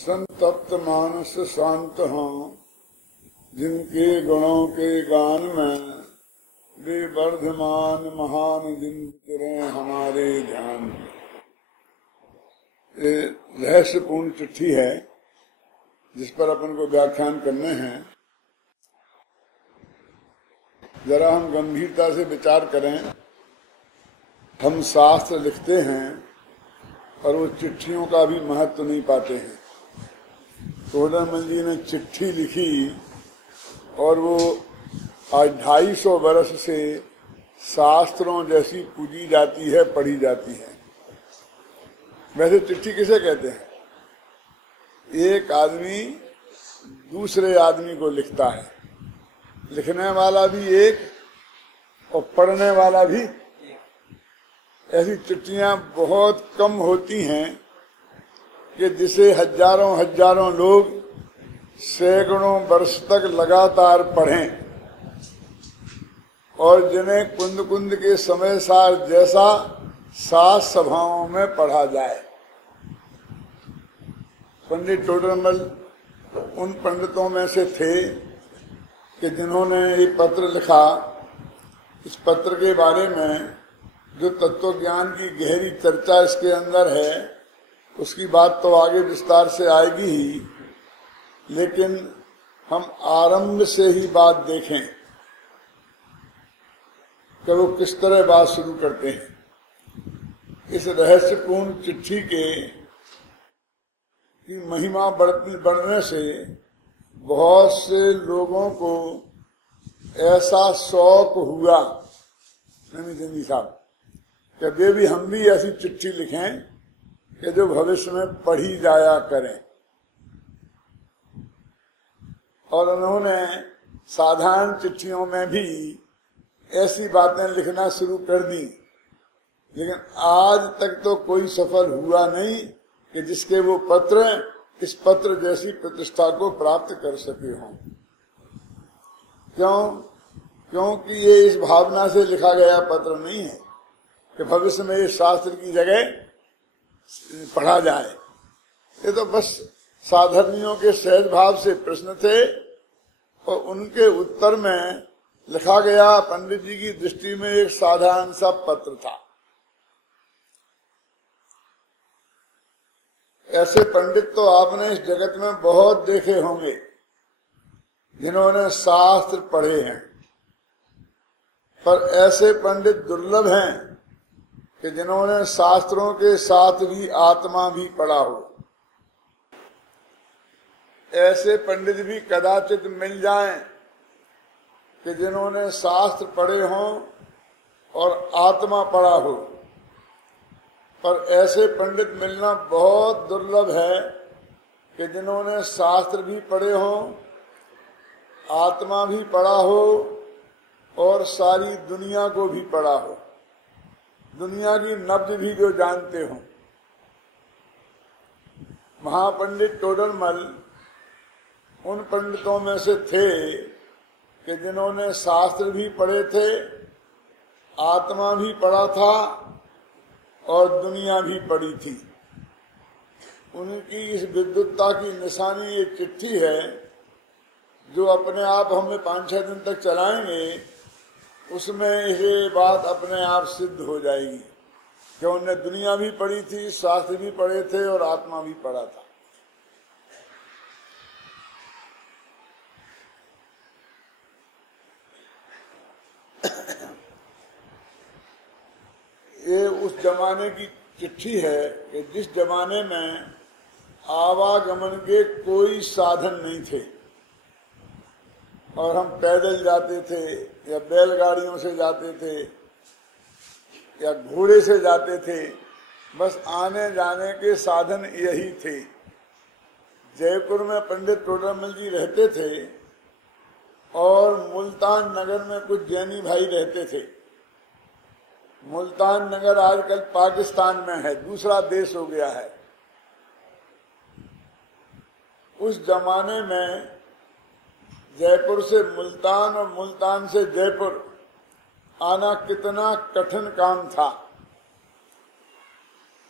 संतप्त मानस शांत हों, जिनके गुणों के गान में वे वर्धमान महान दिन उतरे हमारे ध्यान में। ये रहस्यपूर्ण चिट्ठी है जिस पर अपन को व्याख्यान करने हैं। जरा हम गंभीरता से विचार करें। हम शास्त्र लिखते हैं और वो चिट्ठियों का भी महत्व नहीं पाते हैं। टोडरमल जी ने चिट्ठी लिखी और वो आज 250 वर्ष से शास्त्रों जैसी पूजी जाती है, पढ़ी जाती है। वैसे चिट्ठी किसे कहते हैं? एक आदमी दूसरे आदमी को लिखता है, लिखने वाला भी एक और पढ़ने वाला भी। ऐसी चिट्ठियां बहुत कम होती हैं कि जिसे हजारों हजारों लोग सैकड़ों वर्ष तक लगातार पढ़ें और जिन्हें कुंद कुंद के समय सार जैसा सात सभाओं में पढ़ा जाए। पंडित टोडरमल उन पंडितों में से थे कि जिन्होंने एक पत्र लिखा। इस पत्र के बारे में जो तत्व ज्ञान की गहरी चर्चा इसके अंदर है उसकी बात तो आगे विस्तार से आएगी ही, लेकिन हम आरंभ से ही बात देखें कि वो किस तरह बात शुरू करते हैं। इस रहस्यपूर्ण चिट्ठी के की महिमा बढ़ने से बहुत से लोगों को ऐसा शौक हुआ, नमी साहब, कि वे भी हम भी ऐसी चिट्ठी लिखें कि जो भविष्य में पढ़ी जाया करें। और उन्होंने साधारण चिट्ठियों में भी ऐसी बातें लिखना शुरू कर दी, लेकिन आज तक तो कोई सफल हुआ नहीं कि जिसके वो पत्र इस पत्र जैसी प्रतिष्ठा को प्राप्त कर सके हों। क्योंकि ये इस भावना से लिखा गया पत्र नहीं है कि भविष्य में ये शास्त्र की जगह पढ़ा जाए। ये तो बस साधर्मियों के सहज भाव से प्रश्न थे और उनके उत्तर में लिखा गया पंडित जी की दृष्टि में एक साधारण सा पत्र था। ऐसे पंडित तो आपने इस जगत में बहुत देखे होंगे जिन्होंने शास्त्र पढ़े हैं, पर ऐसे पंडित दुर्लभ हैं कि जिन्होंने शास्त्रों के साथ भी आत्मा भी पढ़ा हो। ऐसे पंडित भी कदाचित मिल जाएं कि जिन्होंने शास्त्र पढ़े हों और आत्मा पढ़ा हो, पर ऐसे पंडित मिलना बहुत दुर्लभ है कि जिन्होंने शास्त्र भी पढ़े हों, आत्मा भी पढ़ा हो और सारी दुनिया को भी पढ़ा हो, दुनिया की नब्ज भी जो जानते हो। महापंडित टोडरमल उन पंडितों में से थे कि जिन्होंने शास्त्र भी पढ़े थे, आत्मा भी पढ़ा था और दुनिया भी पढ़ी थी। उनकी इस विद्वत्ता की निशानी ये चिट्ठी है जो अपने आप हमें 5-6 दिन तक चलाएंगे, उसमें ये बात अपने आप सिद्ध हो जाएगी कि उन्होंने दुनिया भी पढ़ी थी, शास्त्र भी पढ़े थे और आत्मा भी पढ़ा था। ये उस जमाने की चिट्ठी है कि जिस जमाने में आवागमन के कोई साधन नहीं थे और हम पैदल जाते थे या बैलगाड़ियों से जाते थे या घोड़े से जाते थे। बस आने जाने के साधन यही थे। जयपुर में पंडित टोडरमल जी रहते थे और मुल्तान नगर में कुछ जैनी भाई रहते थे। मुल्तान नगर आजकल पाकिस्तान में है, दूसरा देश हो गया है। उस जमाने में जयपुर से मुल्तान और मुल्तान से जयपुर आना कितना कठिन काम था।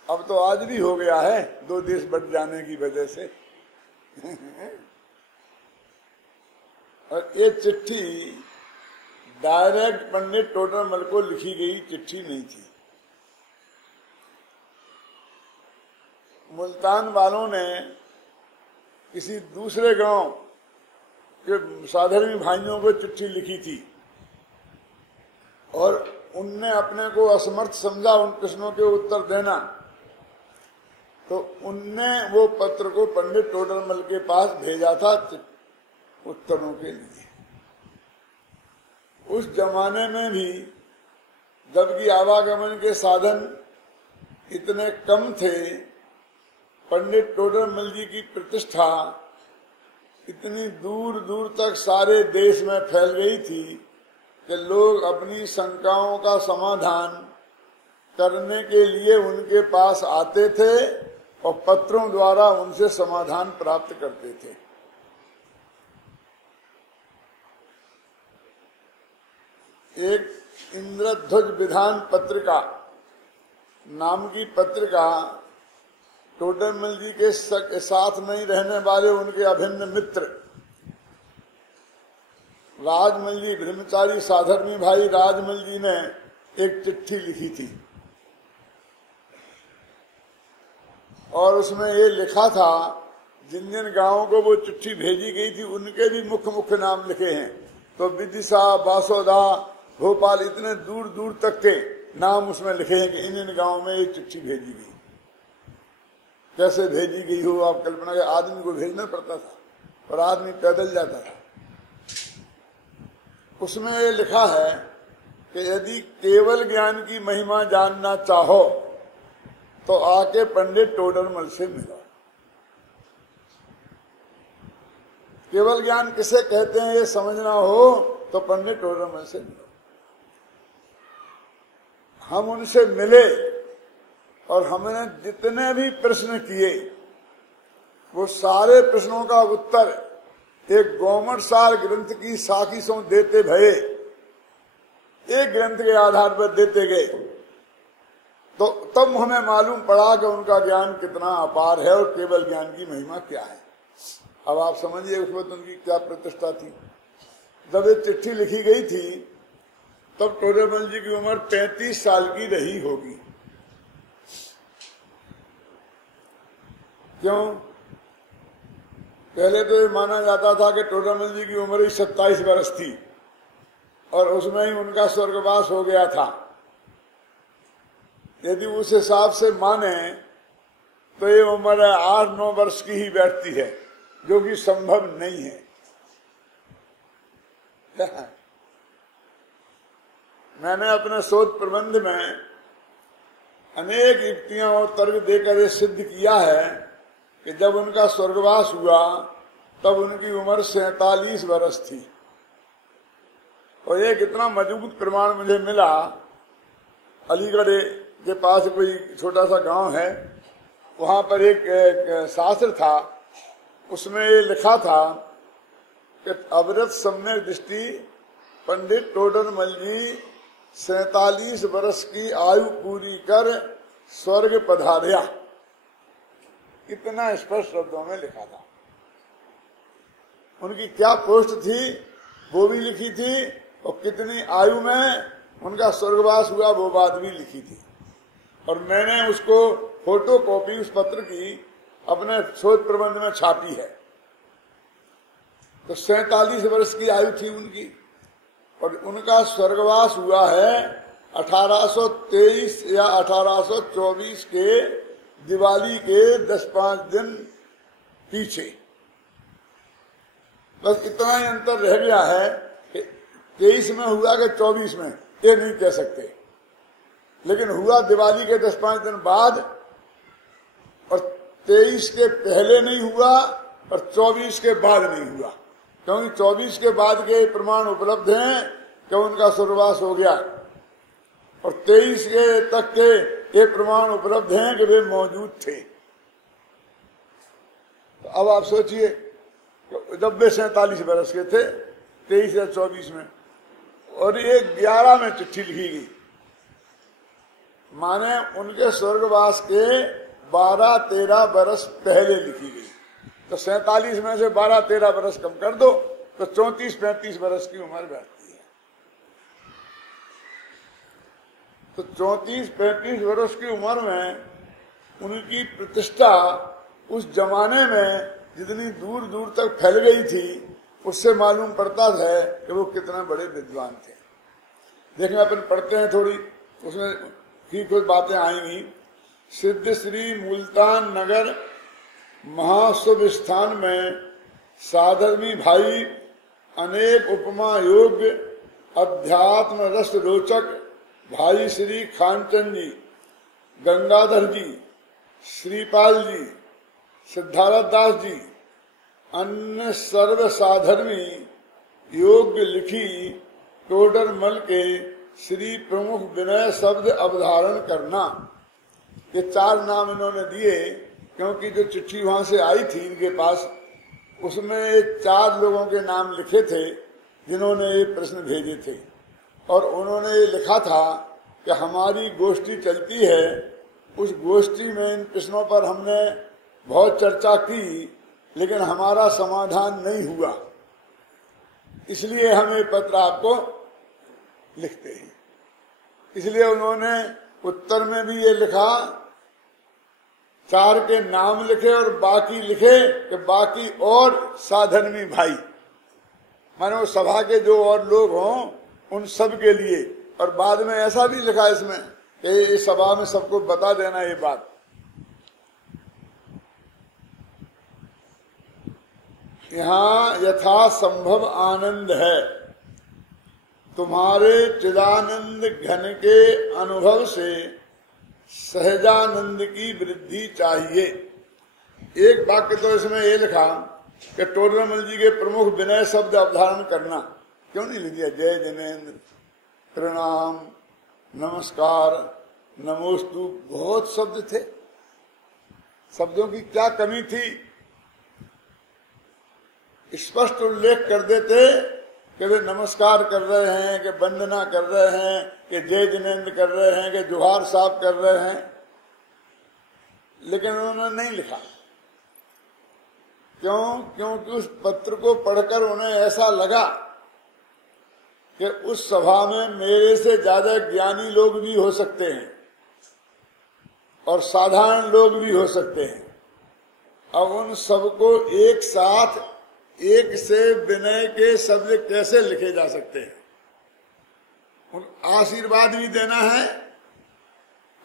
अब तो आज भी हो गया है, 2 देश बट जाने की वजह से। और ये चिट्ठी डायरेक्ट पंडित टोडरमल को लिखी गई चिट्ठी नहीं थी। मुल्तान वालों ने किसी दूसरे गांव के साधर्मी भाइयों को चिट्ठी लिखी थी और उनने अपने को असमर्थ समझा उन प्रश्नों के उत्तर देना, तो उनने वो पत्र को पंडित टोडरमल के पास भेजा था उत्तरों के लिए। उस जमाने में भी जबकि आवागमन के साधन इतने कम थे, पंडित टोडरमल जी की प्रतिष्ठा इतनी दूर दूर तक सारे देश में फैल गई थी कि लोग अपनी शंकाओं का समाधान करने के लिए उनके पास आते थे और पत्रों द्वारा उनसे समाधान प्राप्त करते थे। एक इंद्रध्वज विधान पत्रिका नाम की पत्रिका टोडरमल जी के साथ नहीं रहने वाले उनके अभिन्न मित्र राजमल जी, ब्रह्मचारी साधर्मी भाई राजमल जी ने एक चिट्ठी लिखी थी और उसमें ये लिखा था, जिन जिन गांवों को वो चिट्ठी भेजी गई थी उनके भी मुख्य मुख्य नाम लिखे हैं। तो विदिशा, बासोदा, भोपाल, इतने दूर दूर तक के नाम उसमें लिखे हैं कि इन इन गांवों में ये चिट्ठी भेजी गई। कैसे भेजी गई हो आप कल्पना के, आदमी को भेजना पड़ता था और आदमी पैदल जाता था। उसमें ये लिखा है कि यदि केवल ज्ञान की महिमा जानना चाहो तो आके पंडित टोडरमल से मिलो। केवल ज्ञान किसे कहते हैं ये समझना हो तो पंडित टोडरमल से मिलो। हम उनसे मिले और हमने जितने भी प्रश्न किए वो सारे प्रश्नों का उत्तर एक गोमटसार ग्रंथ की साखिसों देते भये एक ग्रंथ के आधार पर देते गए। तो तब हमें मालूम पड़ा कि उनका ज्ञान कितना अपार है और केवल ज्ञान की महिमा क्या है। अब आप समझिए उस वक्त उनकी क्या प्रतिष्ठा थी। जब ये चिट्ठी लिखी गई थी तब टोडरमल जी की उम्र 35 साल की रही होगी। क्यों? पहले तो ये माना जाता था कि टोडरमल जी की उम्र 27 वर्ष थी और उसमें ही उनका स्वर्गवास हो गया था। यदि उस हिसाब से माने तो ये उम्र 8-9 वर्ष की ही बैठती है, जो कि संभव नहीं है। मैंने अपने शोध प्रबंध में अनेक युक्तियां और तर्क देकर ये सिद्ध किया है कि जब उनका स्वर्गवास हुआ तब उनकी उम्र 47 वर्ष थी। और एक इतना मजबूत प्रमाण मुझे मिला, अलीगढ़ के पास कोई छोटा सा गांव है, वहां पर एक शास्त्र था, उसमें ये लिखा था कि अविरत सम्यक दृष्टि पंडित टोडरमल जी 47 वर्ष की आयु पूरी कर स्वर्ग पधार्या। इतना स्पष्ट शब्दों में लिखा था। उनकी क्या पोस्ट थी वो भी लिखी थी और कितनी आयु में उनका स्वर्गवास हुआ वो बात भी लिखी थी। और मैंने उसको फोटो कॉपी उस पत्र की अपने शोध प्रबंध में छापी है। तो 47 वर्ष की आयु थी उनकी और उनका स्वर्गवास हुआ है 1823 या 1824 के दिवाली के 10-5 दिन पीछे। बस इतना ही अंतर रह गया है कि 23 में हुआ कि 24 में, ये नहीं कह सकते, लेकिन हुआ दिवाली के 10-5 दिन बाद और 23 के पहले नहीं हुआ और 24 के बाद नहीं हुआ, क्योंकि 24 के बाद के प्रमाण उपलब्ध हैं कि उनका स्वर्गवास हो गया और 23 के तक के ये प्रमाण उपलब्ध हैं कि वे मौजूद थे। तो अब आप सोचिए जब वे 47 वर्ष के थे 23 या 24 में, और ये 11 में चिट्ठी लिखी गई, माने उनके स्वर्गवास के 12-13 वर्ष पहले लिखी गई। तो 47 में से 12-13 बरस कम कर दो तो 34-35 बरस की उम्र बैठती है। तो 34-35 बरस की उम्र में उनकी प्रतिष्ठा उस जमाने में जितनी दूर दूर तक फैल गई थी, उससे मालूम पड़ता है कि वो कितना बड़े विद्वान थे। देखिए अपन पढ़ते हैं थोड़ी, उसमें ही कुछ बातें आएंगी। सिद्ध श्री मुल्तान नगर महाशुभ स्थान में साधर्मी भाई अनेक उपमा योग्य अध्यात्म रस रोचक भाई श्री खानचंद जी, गंगाधर जी, श्रीपाल जी, सिद्धार्थ दास जी अन्य सर्व साधर्मी योग्य लिखी टोडरमल के श्री प्रमुख विनय शब्द अवधारण करना। ये 4 नाम इन्होंने दिए क्योंकि जो चिट्ठी वहां से आई थी इनके पास, उसमें 4 लोगों के नाम लिखे थे जिन्होंने ये प्रश्न भेजे थे। और उन्होंने ये लिखा था कि हमारी गोष्ठी चलती है, उस गोष्ठी में इन प्रश्नों पर हमने बहुत चर्चा की लेकिन हमारा समाधान नहीं हुआ, इसलिए हम ये पत्र आपको लिखते हैं। इसलिए उन्होंने उत्तर में भी ये लिखा, 4 के नाम लिखे और बाकी लिखे कि बाकी और साधर्मी भाई, मानो उस सभा के जो और लोग हों उन सब के लिए। और बाद में ऐसा भी लिखा इसमें कि इस सभा में सबको बता देना ये बात। यहाँ यथा संभव आनंद है, तुम्हारे चिदानंद घन के अनुभव से सहजानंद की वृद्धि चाहिए। एक वाक्य तो इसमें ये लिखा कि टोडरमल जी के प्रमुख विनय शब्द अवधारण करना, क्यों नहीं लिख दिया जय जिनेन्द्र, प्रणाम, नमस्कार, नमोस्तु, बहुत शब्द थे। शब्दों की क्या कमी थी, स्पष्ट उल्लेख कर देते कि वे नमस्कार कर रहे हैं, कि वंदना कर रहे हैं, कि जय जिनेन्द्र कर रहे हैं, कि जोहार साहब कर रहे हैं, लेकिन उन्होंने नहीं लिखा। क्यों? क्योंकि उस पत्र को पढ़कर उन्हें ऐसा लगा कि उस सभा में मेरे से ज्यादा ज्ञानी लोग भी हो सकते हैं और साधारण लोग भी हो सकते हैं। अब उन सबको एक साथ एक से विनय के शब्द कैसे लिखे जा सकते हैं? उन आशीर्वाद भी देना है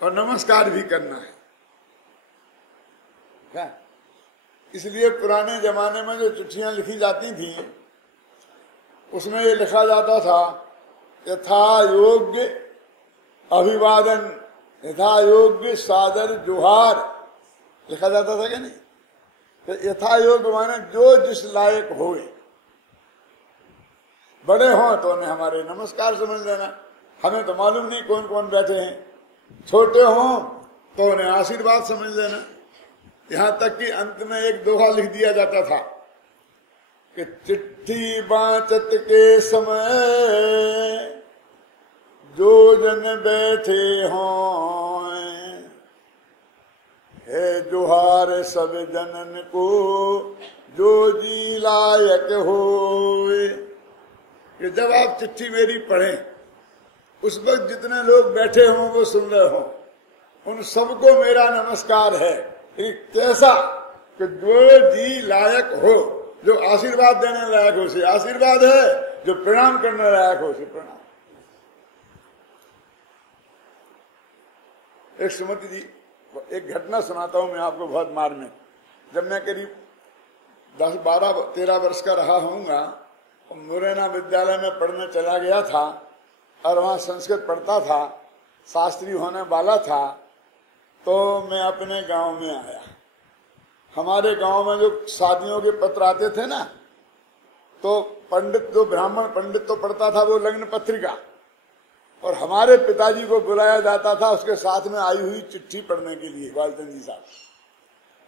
और नमस्कार भी करना है क्या? इसलिए पुराने जमाने में जो चिट्ठियां लिखी जाती थी उसमें ये लिखा जाता था यथा योग्य अभिवादन, यथा योग्य सादर जोहार, लिखा जाता था क्या नहीं? यथा योग्य माने जो जिस लायक होए, बड़े हों तो उन्हें हमारे नमस्कार समझ लेना, हमें तो मालूम नहीं कौन कौन बैठे हैं, छोटे हों तो उन्हें आशीर्वाद समझ लेना। यहां तक कि अंत में एक दोहा लिख दिया जाता था कि चिट्ठी बाचत के समय जो जन बैठे हों, है जोहार सब जनन को जो जी लायक होए। कि जब आप चिट्ठी मेरी पढ़ें उस वक्त जितने लोग बैठे हों वो सुन रहे हों, उन सबको मेरा नमस्कार है। कैसा कि जो जी लायक हो, जो आशीर्वाद देने लायक हो से आशीर्वाद है, जो प्रणाम करने लायक हो से प्रणाम। एक सुमति जी, एक घटना सुनाता हूं मैं आपको बहुत मार्मिक। जब मैं करीब 10, 12, 13 वर्ष का रहा होऊंगा, मुरैना विद्यालय में पढ़ने चला गया था और वहां संस्कृत पढ़ता था, शास्त्री होने वाला था। तो मैं अपने गांव में आया। हमारे गांव में जो शादियों के पत्र आते थे ना, तो पंडित, जो ब्राह्मण पंडित तो पढ़ता था वो लग्न पत्रिका, और हमारे पिताजी को बुलाया जाता था उसके साथ में आई हुई चिट्ठी पढ़ने के लिए। बालचंद जी साहब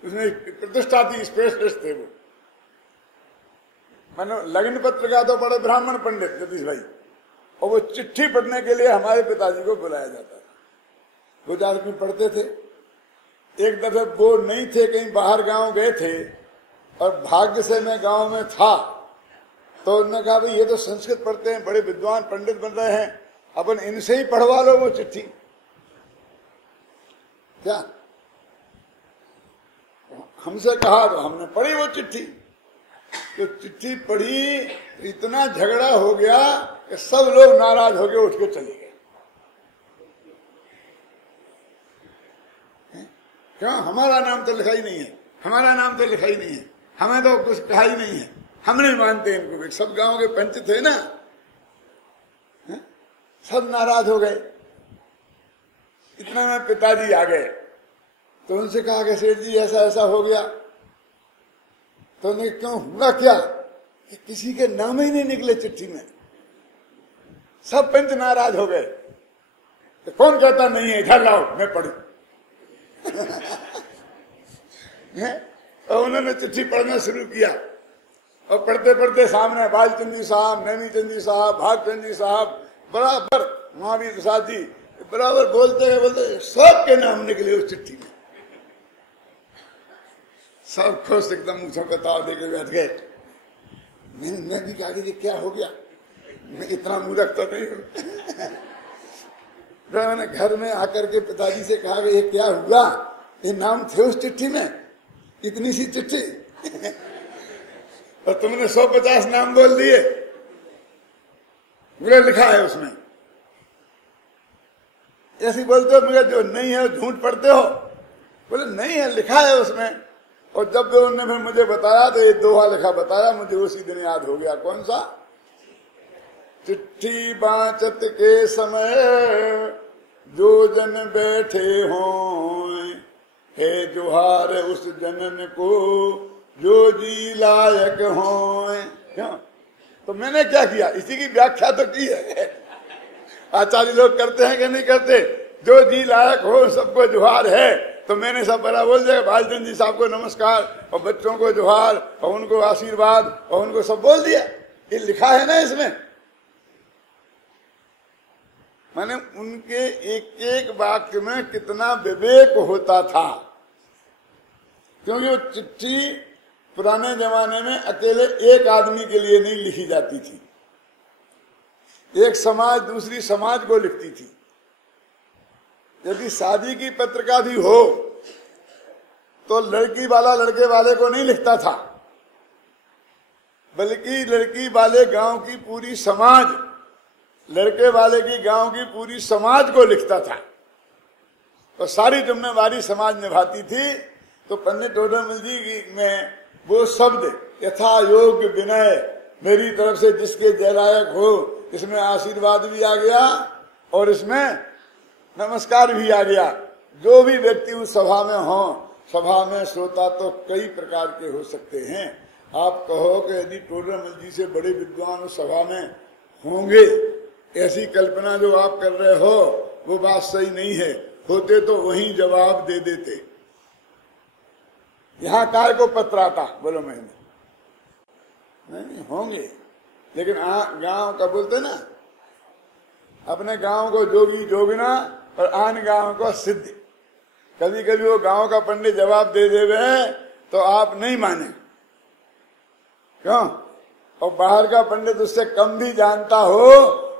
उसमें प्रतिष्ठा थी, स्पेशलिस्ट थे वो। मैंने लग्न पत्रिका तो पढ़े ब्राह्मण पंडित जतीश भाई, और वो चिट्ठी पढ़ने के लिए हमारे पिताजी को बुलाया जाता था। वो जाकर पढ़ते थे। एक दफे वो नहीं थे, कहीं बाहर गांव गए थे, और भाग्य से मैं गांव में था, तो उन्होंने कहा भाई ये तो संस्कृत पढ़ते हैं, बड़े विद्वान पंडित बन रहे हैं, अपन इनसे ही पढ़वा लो वो चिट्ठी। क्या हमसे कहा तो हमने पढ़ी वो चिट्ठी। तो चिट्ठी पढ़ी, इतना झगड़ा हो गया कि सब लोग नाराज हो गए, उठ के चले गए। क्यों? हमारा नाम तो लिखा ही नहीं है, हमारा नाम तो लिखा ही नहीं है, हमें तो कुछ कहा ही नहीं है, हम नहीं मानते इनको। सब गांव के पंच थे ना, सब नाराज हो गए। इतना में पिताजी आ गए, तो उनसे कहा कि सेठ जी ऐसा ऐसा हो गया। तो उन्हें क्यों हुआ क्या कि किसी के नाम ही नहीं निकले चिट्ठी में, सब पंच नाराज हो गए। तो कौन कहता नहीं है, इधर लाओ मैं पढ़ू। और उन्होंने चिट्ठी पढ़ना शुरू किया, और पढ़ते पढ़ते सामने बालचंद जी साहब, नैनीचंद जी साहब, भागचंद जी साहब, बराबर महावीर प्रसाद जी बराबर बोलते सबके नाम निकले उस चिट्ठी में। सब खुश एकदम मुझे बताओ देके बैठ गए। मैं भी कहा कि क्या हो गया, मैं इतना मूर्ख तो नहीं हूं। मैंने घर में आकर के पिताजी से कहा कि ये क्या हुआ, ये नाम थे उस चिट्ठी में, इतनी सी चिट्ठी और तुमने 150 नाम बोल दिए। बोले लिखा है उसमें। ऐसे बोलते हो मुझे जो नहीं है झूठ पढ़ते हो। बोले नहीं है, लिखा है उसमें। और जब उन्होंने फिर मुझे बताया तो ये दोहा लिखा बताया, मुझे उसी दिन याद हो गया। कौन सा? चिट्ठी बाचत के समय जो जन बैठे हों, हे जुहार उस जनन को जो जी लायक हों। क्यों? तो मैंने क्या किया, इसी की व्याख्या तो की है। आचार्य लोग करते हैं कि नहीं करते, जो जी लायक हो सबको जुहार है। तो मैंने सब बड़ा बोल दिया, बालचंद जी साहब को नमस्कार, और बच्चों को जुहार, और उनको आशीर्वाद, और उनको सब बोल दिया। ये लिखा है ना इसमें। माने उनके एक एक वाक्य में कितना विवेक होता था, क्योंकि वो चिट्ठी पुराने जमाने में अकेले एक आदमी के लिए नहीं लिखी जाती थी, एक समाज दूसरी समाज को लिखती थी। यदि शादी की पत्रिका भी हो तो लड़की वाला लड़के वाले को नहीं लिखता था, बल्कि लड़की वाले गांव की पूरी समाज लड़के वाले की गांव की पूरी समाज को लिखता था, और सारी जिम्मेवारी समाज निभाती थी। तो पंडित टोडरमल जी में वो शब्द यथा योग्य विनय मेरी तरफ से जिसके जयलायक हो, इसमें आशीर्वाद भी आ गया और इसमें नमस्कार भी आ गया। जो भी व्यक्ति उस सभा में हो, सभा में श्रोता तो कई प्रकार के हो सकते हैं। आप कहो कि यदि टोडरमल जी से बड़े विद्वान उस सभा में होंगे, ऐसी कल्पना जो आप कर रहे हो वो बात सही नहीं है। होते तो वहीं जवाब दे देते। यहाँ काय को पत्र आता, बोलो महीने नहीं होंगे, लेकिन गांव का बोलते ना, अपने गांव को जोगी जोगिना और आन गांव को सिद्ध। कभी कभी वो गांव का पंडित जवाब दे देवे तो आप नहीं माने, क्यों? और बाहर का पंडित उससे कम भी जानता हो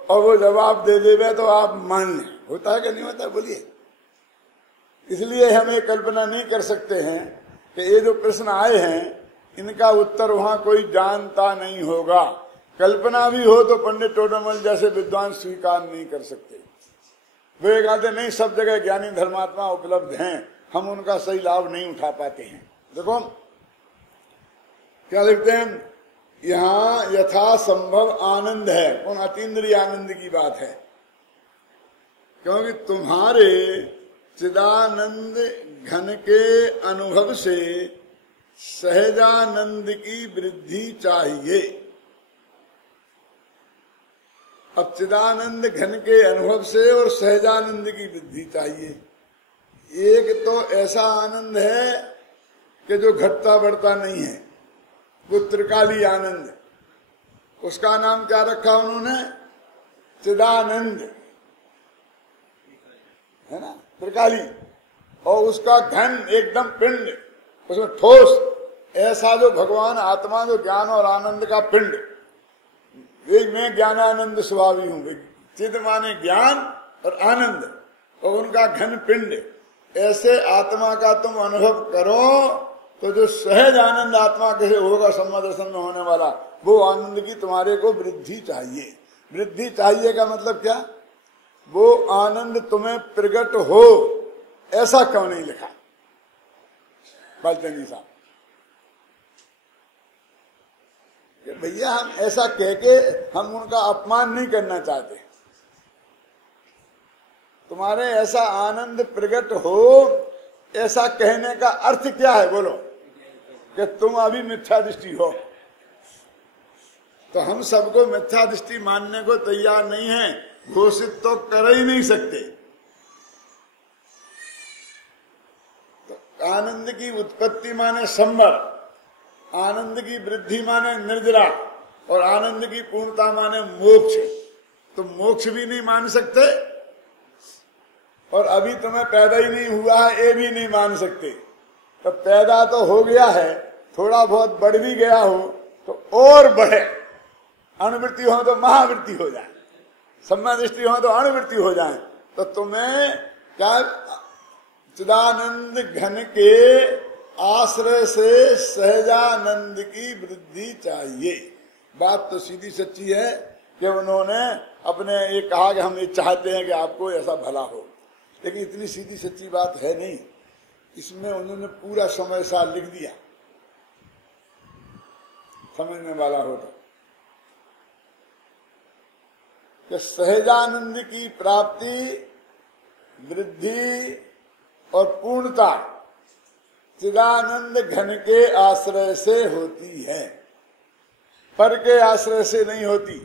और वो जवाब दे देवे तो आप मान लें। होता है कि नहीं होता? बोलिए। इसलिए हम ये कल्पना नहीं कर सकते हैं कि ये जो प्रश्न आए हैं इनका उत्तर वहां कोई जानता नहीं होगा। कल्पना भी हो तो पंडित टोडरमल जैसे विद्वान स्वीकार नहीं कर सकते। वे कहते नहीं, सब जगह ज्ञानी धर्मात्मा उपलब्ध हैं, हम उनका सही लाभ नहीं उठा पाते हैं। देखो क्या लिखते हैं यहाँ, यथा संभव आनंद है। कौन? अतीन्द्रिय आनंद की बात है, क्योंकि तुम्हारे चिदानंद घन के अनुभव से सहजानंद की वृद्धि चाहिए। अब चिदानंद घन के अनुभव से और सहजानंद की वृद्धि चाहिए। एक तो ऐसा आनंद है कि जो घटता बढ़ता नहीं है, वो त्रिकाली आनंद। उसका नाम क्या रखा उन्होंने? चिदानंद, है ना, त्रिकाली। और उसका घन एकदम पिंड, उसमें ठोस ऐसा जो भगवान आत्मा जो ज्ञान और आनंद का पिंड, वे मैं ज्ञानानंद स्वभावी हूं, चिद माने ज्ञान और आनंद और उनका घन पिंड, ऐसे आत्मा का तुम अनुभव करो तो जो सहज आनंद आत्मा कैसे होगा सम्मा दर्शन में होने वाला, वो आनंद की तुम्हारे को वृद्धि चाहिए। वृद्धि चाहिए का मतलब क्या? वो आनंद तुम्हें प्रकट हो, ऐसा क्यों नहीं लिखा बालचंदी साहब? भैया हम ऐसा कह के हम उनका अपमान नहीं करना चाहते। तुम्हारे ऐसा आनंद प्रकट हो, ऐसा कहने का अर्थ क्या है बोलो? कि तुम अभी मिथ्या दृष्टि हो। तो हम सबको मिथ्या दृष्टि मानने को तैयार नहीं है, घोषित तो कर ही नहीं सकते। तो आनंद की उत्पत्ति माने संवर, आनंद की वृद्धि माने निर्जरा और आनंद की पूर्णता माने मोक्ष। तो मोक्ष भी नहीं मान सकते और अभी तुम्हें पैदा ही नहीं हुआ है ये भी नहीं मान सकते। तो पैदा तो हो गया है, थोड़ा बहुत बढ़ भी गया हो तो और बढ़े, अणुवृत्ति हो तो महावृत्ति हो जाए, सम्मा दृष्टि हो तो अणुवृत्ति हो जाए। तो तुम्हें क्या चिदानंद घन के आश्रय से सहजानंद की वृद्धि चाहिए। बात तो सीधी सच्ची है कि उन्होंने अपने ये कहा कि हम ये चाहते हैं कि आपको ऐसा भला हो, लेकिन इतनी सीधी सच्ची बात है नहीं। इसमें उन्होंने पूरा समय सार लिख दिया, समझने वाला होता कि सहजानंद की प्राप्ति, वृद्धि और पूर्णता चिदानंद घन के आश्रय से होती है, पर के आश्रय से नहीं होती,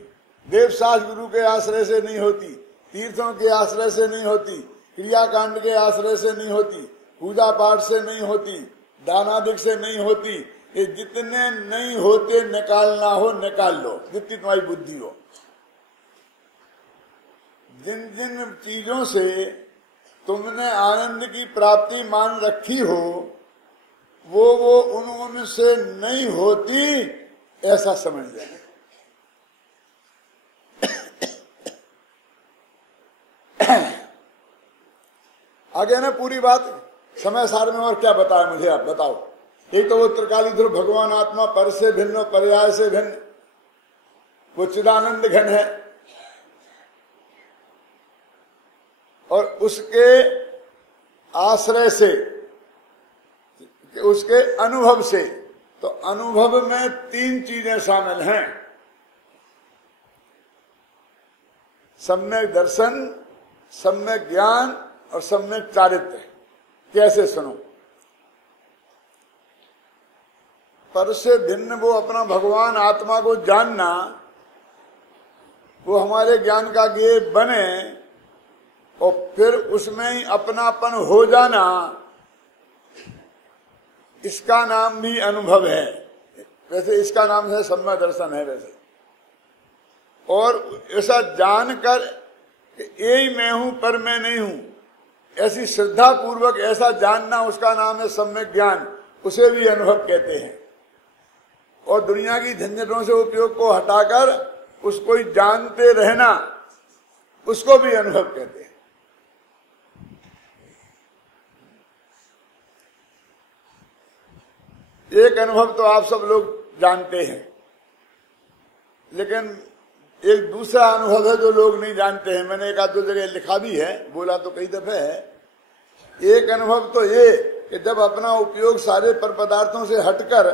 देवशास्त्र गुरु के आश्रय से नहीं होती, तीर्थों के आश्रय से नहीं होती, क्रियाकांड के आश्रय से नहीं होती, पूजा पाठ से नहीं होती, दानादिक से नहीं होती। ये जितने नहीं होते निकालना हो निकाल लो, जितनी तुम्हारी बुद्धि हो। जिन जिन चीजों से तुमने आनंद की प्राप्ति मान रखी हो वो उनसे नहीं होती, ऐसा समझ जाए। आगे ना पूरी बात समय सार में और क्या बताया मुझे, आप बताओ। एक तो वो त्रिकाली ध्रुव भगवान आत्मा पर से भिन्न और पर्याय से भिन्न, वो चिदानंद घन है और उसके आश्रय से, उसके अनुभव से। तो अनुभव में तीन चीजें शामिल हैं, सम्यक दर्शन, सम्यक ज्ञान और सम्यक चारित्र्य। कैसे सुनो? पर से भिन्न वो अपना भगवान आत्मा को जानना, वो हमारे ज्ञान का गेय बने और फिर उसमें ही अपनापन हो जाना, इसका नाम भी अनुभव है। वैसे इसका नाम है सम्यक दर्शन है वैसे। और ऐसा जानकर कि यही मैं हूं पर मैं नहीं हूं, ऐसी श्रद्धा पूर्वक ऐसा जानना, उसका नाम है सम्यक ज्ञान, उसे भी अनुभव कहते हैं। और दुनिया की झंझटों से उपयोग को हटाकर उसको ही जानते रहना, उसको भी अनुभव कहते हैं। एक अनुभव तो आप सब लोग जानते हैं, लेकिन एक दूसरा अनुभव है जो लोग नहीं जानते हैं। मैंने एक आध दो जगह लिखा भी है, बोला तो कई दफे है। एक अनुभव तो ये कि जब अपना उपयोग सारे पर पदार्थों से हटकर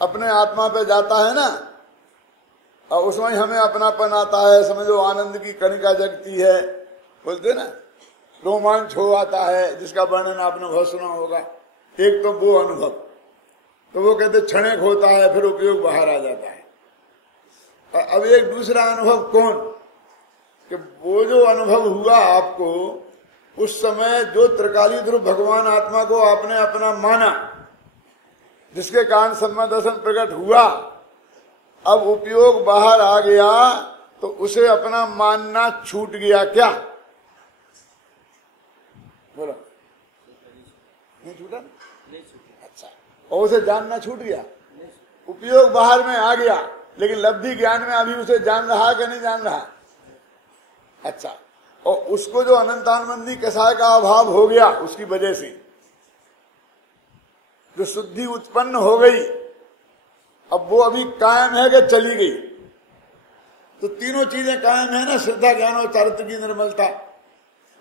अपने आत्मा पे जाता है ना, और उसमें हमें अपनापन आता है, समझो आनंद की कणिका जगती है, बोलते ना, रोमांच हो आता है, जिसका वर्णन आपने बहुत सुना होगा। एक तो वो अनुभव, तो वो कहते क्षणिक होता है, फिर उपयोग बाहर आ जाता है। और अब एक दूसरा अनुभव कौन, कि वो जो अनुभव हुआ आपको उस समय, जो त्रिकाली ध्रुव भगवान आत्मा को आपने अपना माना, जिसके कारण सम्यक दर्शन प्रकट हुआ, अब उपयोग बाहर आ गया तो उसे अपना मानना छूट गया क्या? बोलो, नहीं छूटा? नहीं छूटा। अच्छा, और उसे जानना छूट गया। उपयोग बाहर में आ गया, लेकिन लब्धि ज्ञान में अभी उसे जान रहा कि नहीं जान रहा। अच्छा, और उसको जो अनंतानंदी कसाय का अभाव हो गया, उसकी वजह से जो शुद्धि उत्पन्न हो गई, अब वो अभी कायम है कि चली गई? तो तीनों चीजें कायम है ना, श्रद्धा ज्ञान और चारित्र की निर्मलता,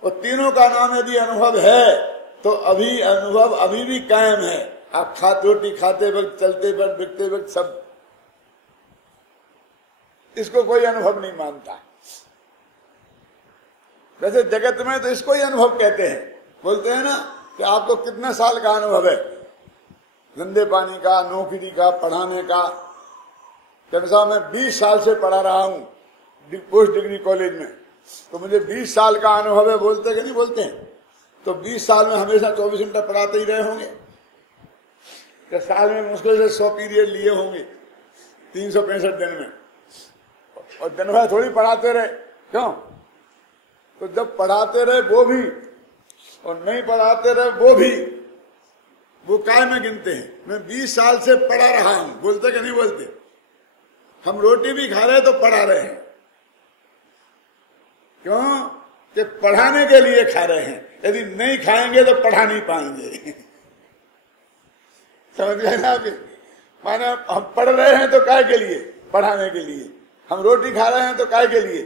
और तीनों का नाम यदि अनुभव है तो अभी अनुभव अभी भी कायम है। आप रोटी खाते वक्त, चलते वक्त, बिकते वक्त, सब इसको कोई अनुभव नहीं मानता। वैसे जगत में तो इसको ही अनुभव कहते हैं। बोलते हैं ना कि आपको कितने साल का अनुभव है, गंदे पानी का, नौकरी का, पढ़ाने का। जब साहब मैं 20 साल से पढ़ा रहा हूं पोस्ट डिग्री कॉलेज में, तो मुझे 20 साल का अनुभव है। बोलते कि नहीं बोलते हैं? तो 20 साल में हमेशा 24 घंटा पढ़ाते ही रहे होंगे, कि साल में मुश्किल से 100 पीरियड लिए होंगे 365 दिन में, और दिन भर थोड़ी पढ़ाते रहे। क्यों? तो जब पढ़ाते रहे वो भी और नहीं पढ़ाते रहे वो भी, वो काय में गिनते हैं। मैं 20 साल से पढ़ा रहा हूं, बोलते कि नहीं बोलते? हम रोटी भी खा रहे हैं तो पढ़ा रहे हैं। क्यों? कि पढ़ाने के लिए खा रहे हैं। यदि नहीं खाएंगे तो पढ़ा नहीं पाएंगे। समझ गए ना आप? माने हम पढ़ रहे हैं तो काय के लिए? पढ़ाने के लिए। हम रोटी खा रहे हैं तो काय के लिए?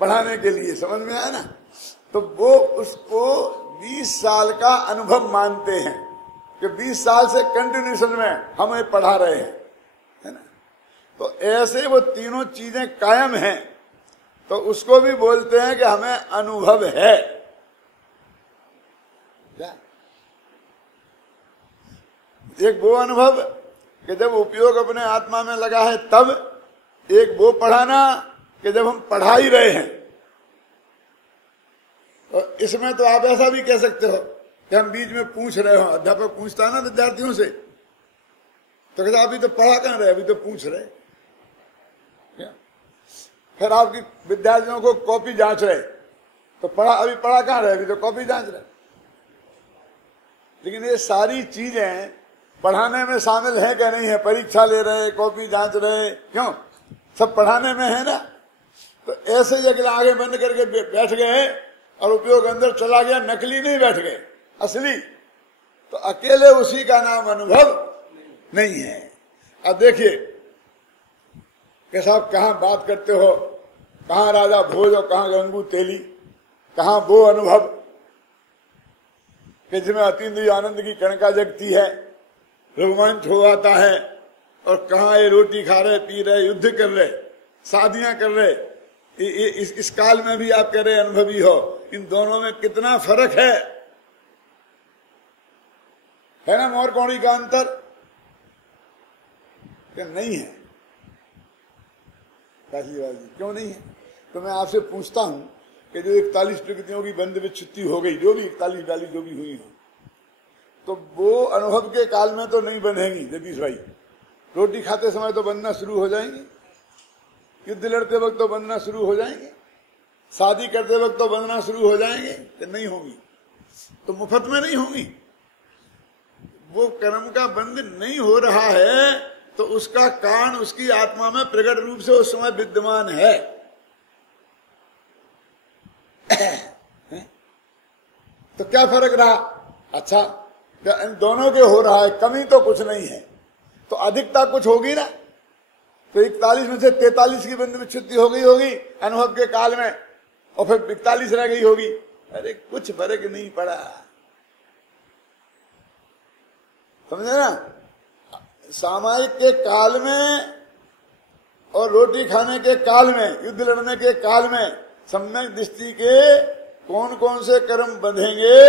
पढ़ाने के लिए। समझ में आया ना? तो वो उसको 20 साल का अनुभव मानते हैं कि 20 साल से कंटिन्यूशन में हमें पढ़ा रहे हैं, है ना? तो ऐसे वो तीनों चीजें कायम हैं, तो उसको भी बोलते हैं कि हमें अनुभव है। क्या? एक वो अनुभव कि जब उपयोग अपने आत्मा में लगा है तब, एक वो पढ़ाना कि जब हम पढ़ा ही रहे हैं। और इसमें तो आप ऐसा भी कह सकते हो कि हम बीच में पूछ रहे हो, अध्यापक पूछता है ना विद्यार्थियों से, तो कहता अभी तो पढ़ा कहां रहे, अभी तो पूछ रहे। क्या? फिर आपकी विद्यार्थियों को कॉपी जांच रहे, तो अभी पढ़ा कहां रहे, अभी तो कॉपी जांच रहे। लेकिन ये सारी चीजें पढ़ाने में शामिल है क्या नहीं है? परीक्षा ले रहे, कॉपी जांच रहे, क्यों? सब पढ़ाने में है ना। तो ऐसे जगह आगे बंद करके बैठ गए और उपयोग अंदर चला गया, नकली नहीं बैठ गए, असली। तो अकेले उसी का नाम अनुभव नहीं है। अब देखिए कि साहब कहां बात करते हो, कहां राजा भोज और कहां गंगू तेली, कहां वो अनुभव कि जिसमें अतीन्द्रिय आनंद की कणका जगती है, रोमांच हो आता है, और कहां ये रोटी खा रहे, पी रहे, युद्ध कर रहे, शादियां कर रहे। इस काल में भी आप कह रहे अनुभवी हो। इन दोनों में कितना फर्क है ना? मोर कौड़ी का अंतर क्या नहीं है? काशीवाजी क्यों नहीं है? तो मैं आपसे पूछता हूं कि जो 41 प्रकृतियों की बंद विच्छुत्ति हो गई, जो भी 41 जो भी हुई हो, तो वो अनुभव के काल में तो नहीं बंधेंगी जगदीश भाई। रोटी खाते समय तो बंधना शुरू हो जाएंगे, युद्ध लड़ते वक्त तो बंधना शुरू हो जाएंगे, शादी करते वक्त तो बंधना शुरू हो जाएंगे। कि नहीं होगी? तो मुफ्त में नहीं होगी। वो कर्म का बंध नहीं हो रहा है तो उसका कारण उसकी आत्मा में प्रकट रूप से उस समय विद्यमान है। तो क्या फर्क रहा? अच्छा, क्या इन दोनों के हो रहा है? कमी तो कुछ नहीं है, तो अधिकता कुछ होगी ना। तो 41 में से 43 की बंद विच्छुत्ति हो गई होगी अनुभव के काल में, और फिर 41 रह गई होगी। अरे कुछ फर्क नहीं पड़ा, समझे ना? सामायिक के काल में और रोटी खाने के काल में, युद्ध लड़ने के काल में सम्यक दृष्टि के कौन कौन से कर्म बंधेंगे,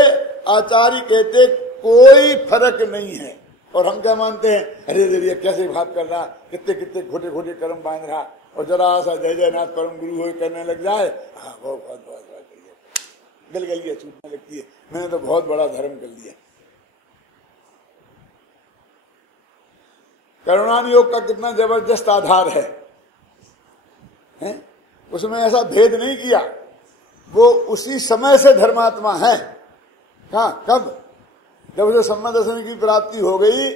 आचार्य कहते कोई फर्क नहीं है। और हम क्या मानते हैं? अरे ये कैसे भाव कर रहा, कितने कितने खोटे खोटे कर्म बांध रहा, और जरा सा जय जयनाथ परम गुरु हो करने लग जाए, हाँ बहुत बहुत बहुत गलगलियां छूटने लगती है, मैंने तो बहुत बड़ा धर्म कर लिया। करुणान योग का कितना जबरदस्त आधार है? उसमें ऐसा भेद नहीं किया, वो उसी समय से धर्मात्मा है। हाँ, कब? जब उसे सम्मा दर्शन की प्राप्ति हो गई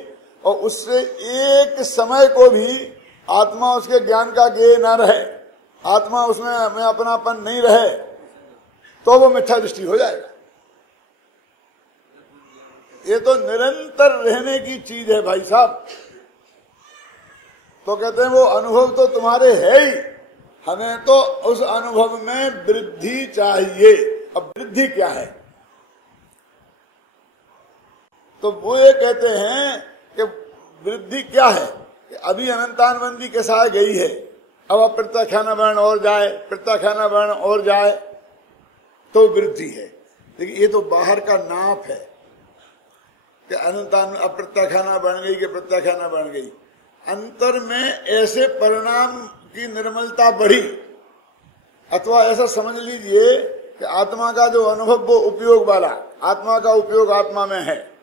और उससे एक समय को भी आत्मा उसके ज्ञान का ज्ञेय न रहे, आत्मा उसमें अपनापन नहीं रहे, तो वो मिथ्या दृष्टि हो जाएगा। ये तो निरंतर रहने की चीज है भाई साहब। तो कहते हैं वो अनुभव तो तुम्हारे है ही, हमें तो उस अनुभव में वृद्धि चाहिए। अब वृद्धि क्या है? तो वो ये कहते हैं कि वृद्धि क्या है कि अभी अनंतानबंदी के साथ गई है, अब अप्रत्याख्यान वर्ण और जाए, प्रत्याख्यान वर्ण और जाए तो वृद्धि है। लेकिन ये तो बाहर का नाप है कि अनंतान अप्रत्याख्याना बन गई कि प्रत्याख्याना बन गई। अंतर में ऐसे परिणाम की निर्मलता बढ़ी, अथवा ऐसा समझ लीजिए कि आत्मा का जो अनुभव वो उपयोग वाला, आत्मा का उपयोग आत्मा में है,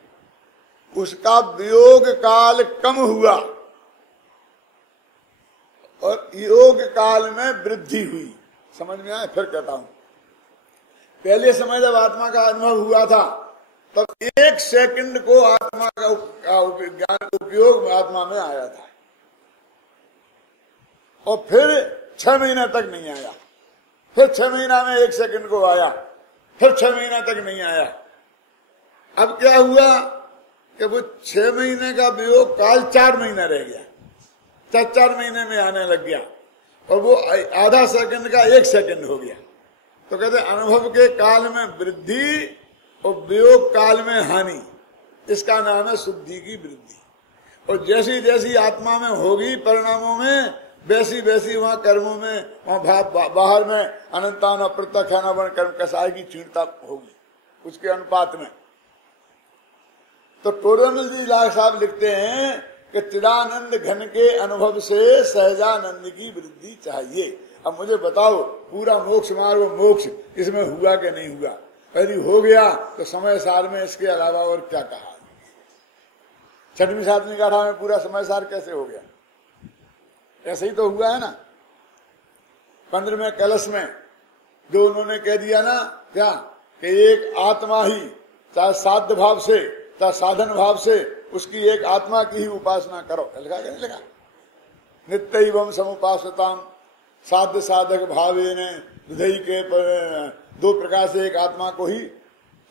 उसका वियोग काल कम हुआ और योग काल में वृद्धि हुई। समझ में आए? फिर कहता हूं, पहले समय जब आत्मा का अनुभव हुआ था तब 1 सेकंड को आत्मा का ज्ञान उपयोग आत्मा में आया था, और फिर 6 महीने तक नहीं आया, फिर 6 महीना में 1 सेकंड को आया, फिर 6 महीना तक नहीं आया। अब क्या हुआ कि वो 6 महीने का वियोग काल 4 महीना रह गया, 4 महीने में आने लग गया, और वो आधा सेकंड का 1 सेकंड हो गया। तो कहते अनुभव के काल में वृद्धि और वियोग काल में हानि, इसका नाम है शुद्धि की वृद्धि। और जैसी जैसी आत्मा में होगी परिणामों में, वैसी वैसी वहां कर्मों में, वहां बाहर में अनंतान अप्रत्याख्यान वर्ण कर्म कसाय की क्षीणता होगी उसके अनुपात में। तो टोडरमल जी साहब लिखते हैं कि चिदानंद घन के अनुभव से सहजानंद की वृद्धि चाहिए। अब मुझे बताओ, पूरा मोक्ष मार्ग मोक्ष इसमें हुआ कि नहीं हुआ? यदि हो गया तो समय सार में इसके अलावा और क्या कहा? 6वीं 7वीं गाथा में पूरा समय सार कैसे हो गया? ऐसे ही तो हुआ है ना। 15वें कलश में जो उन्होंने कह दिया ना, क्या कि एक आत्मा ही, चाहे साध्य भाव से चाहे साधन भाव से, उसकी एक आत्मा की ही उपासना करो। लिखा क्या नहीं लिखा? नित्यैवं समुपासताम साध्य साधक भावेन हृदय के 2 प्रकार से एक आत्मा को ही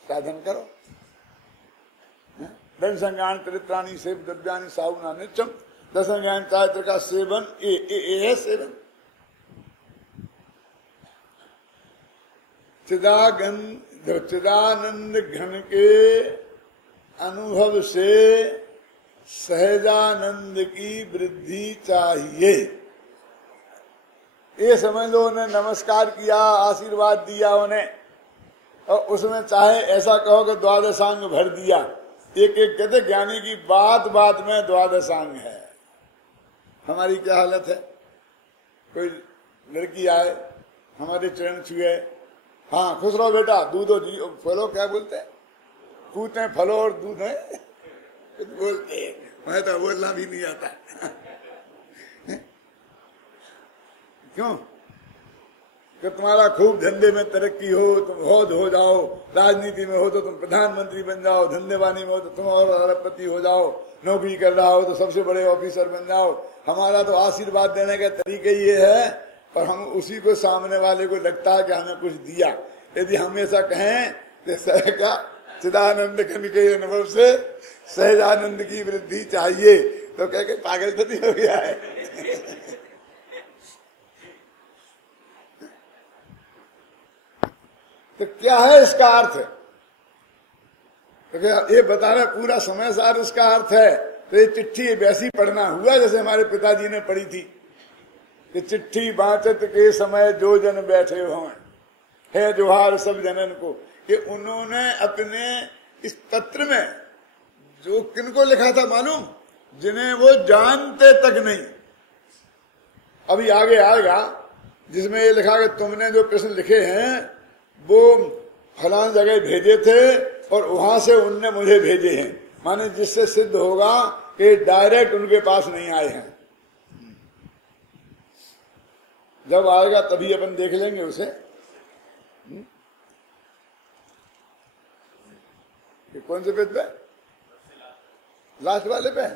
साधन करो। दन संज्ञान चरित्राणी सेव द्रव्यानि साहुना नित्यम, 10 संज्ञान चारित्र का सेवन ए है सेवन। चिदानंद घन के अनुभव से सहजानंद की वृद्धि चाहिए। ये समझ लो, उन्हें नमस्कार किया, आशीर्वाद दिया उन्हें, और उसमें चाहे ऐसा कहो कि द्वादशांग भर दिया। एक एक कहते ज्ञानी की बात बात में द्वादशांग है। हमारी क्या हालत है? कोई लड़की आए, हमारे चरण छुए, हाँ खुश रहो बेटा, दूध और फलो, क्या बोलते हैं, पूछते फलो और दूध है बोलते हैं। मैं तो बोलना भी नहीं आता। क्यों? कि तुम्हारा खूब धंधे में तरक्की हो, तुम हो जाओ, राजनीति में हो तो तुम प्रधानमंत्री बन जाओ, धंधेवानी में हो तो तुम और अरबपति हो जाओ, नौकरी कर रहा हो तो सबसे बड़े ऑफिसर बन जाओ। हमारा तो आशीर्वाद देने का तरीका ये है, और हम उसी को सामने वाले को लगता है कि हमें कुछ दिया। यदि हम ऐसा कहें तो क्या चिदानंद घन के अनुभव से सहजानंद की वृद्धि चाहिए, तो कह के पागल तो नहीं हो गया है? तो क्या है इसका अर्थ? तो ये बता रहा पूरा समय सार इसका अर्थ है। तो ये चिट्ठी वैसी पढ़ना हुआ जैसे हमारे पिताजी ने पढ़ी थी कि चिट्ठी बाचत के समय जो जन बैठे हों है जोहार सब जनन को, कि उन्होंने अपने इस पत्र में जो किनको लिखा था मालूम? जिन्हें वो जानते तक नहीं। अभी आगे आएगा जिसमें ये लिखा कि तुमने जो प्रश्न लिखे हैं वो फलान जगह भेजे थे और वहां से उनने मुझे भेजे हैं, माने जिससे सिद्ध होगा कि डायरेक्ट उनके पास नहीं आए हैं। जब आएगा तभी अपन देख लेंगे उसे। कौन से पेज पे? लास्ट वाले पे।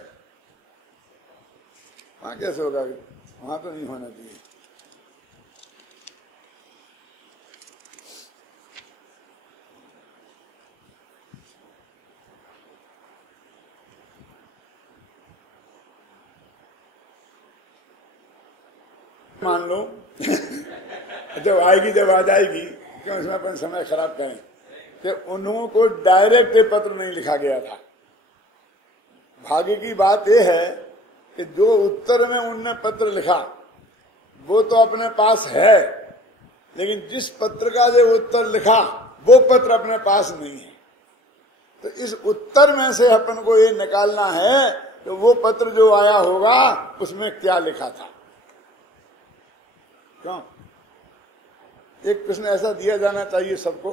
वहां कैसे होगा? वहां तो नहीं होना चाहिए। मान लो जब आएगी, जब आ जाएगी, क्यों इसमें अपन समय खराब करें कि उन्हों को डायरेक्ट पत्र नहीं लिखा गया था। भाग्य की बात यह है कि जो उत्तर में उनने पत्र लिखा वो तो अपने पास है, लेकिन जिस पत्र का जो उत्तर लिखा वो पत्र अपने पास नहीं है। तो इस उत्तर में से अपन को ये निकालना है कि वो पत्र जो आया होगा उसमें क्या लिखा था। क्यों? एक प्रश्न ऐसा दिया जाना चाहिए सबको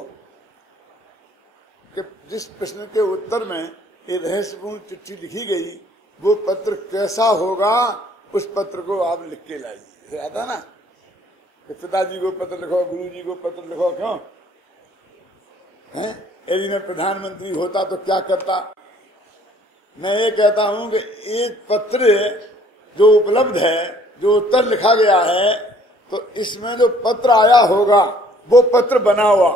कि जिस प्रश्न के उत्तर में ये रहस्यपूर्ण चिट्ठी लिखी गई वो पत्र कैसा होगा, उस पत्र को आप लिख के लाइए। आता ना कि पिताजी को पत्र लिखो, गुरु जी को पत्र लिखो। क्यों है? यदि मैं प्रधानमंत्री होता तो क्या करता? मैं ये कहता हूं कि एक पत्र जो उपलब्ध है, जो उत्तर लिखा गया है, तो इसमें जो पत्र आया होगा वो पत्र बना हुआ,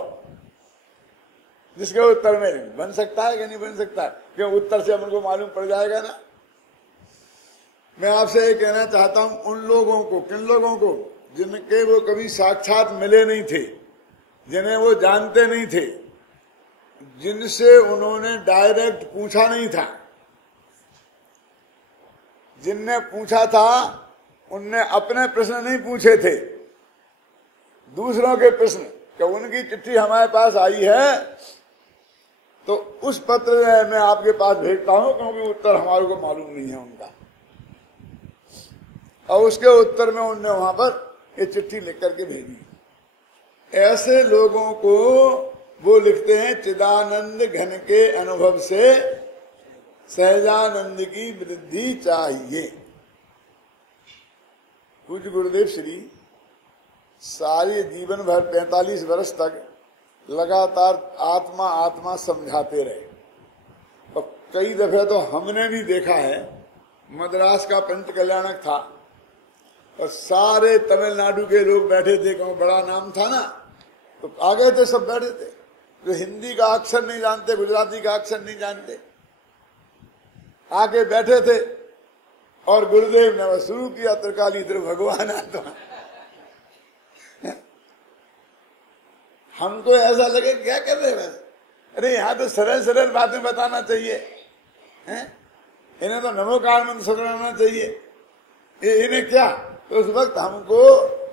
जिसके उत्तर में बन सकता है कि नहीं बन सकता है? क्यों? उत्तर से हमको मालूम पड़ जाएगा ना। मैं आपसे ये कहना चाहता हूं उन लोगों को, किन लोगों को, जिनके वो कभी साक्षात मिले नहीं थे, जिन्हें वो जानते नहीं थे, जिनसे उन्होंने डायरेक्ट पूछा नहीं था। जिनने पूछा था उनने अपने प्रश्न नहीं पूछे थे, दूसरों के प्रश्न। कि उनकी चिट्ठी हमारे पास आई है तो उस पत्र मैं आपके पास भेजता हूं, क्योंकि उत्तर हमारे को मालूम नहीं है उनका। और उसके उत्तर में उनने वहां पर ये चिट्ठी लिख करके भेजी। ऐसे लोगों को वो लिखते हैं, चिदानंद घन के अनुभव से सहजानंद की वृद्धि चाहिए। पूज्य गुरुदेव श्री सारे जीवन भर 45 वर्ष तक लगातार आत्मा आत्मा समझाते रहे। और कई दफे तो हमने भी देखा है, मद्रास का पंच कल्याणक था और सारे तमिलनाडु के लोग बैठे थे, क्यों बड़ा नाम था ना, तो आ गए थे, सब बैठे थे। जो हिंदी का अक्षर नहीं जानते, गुजराती का अक्षर नहीं जानते, आके बैठे थे और गुरुदेव ने शुरू किया त्रिकाली तिर भगवान आत्मा। हमको ऐसा लगे क्या कर रहे हैं, अरे यहाँ तो सरल सरल बातें बताना चाहिए हैं? इन्हें तो नमोकार मंत्र सुनाना चाहिए, इन्हें क्या? तो उस वक्त हमको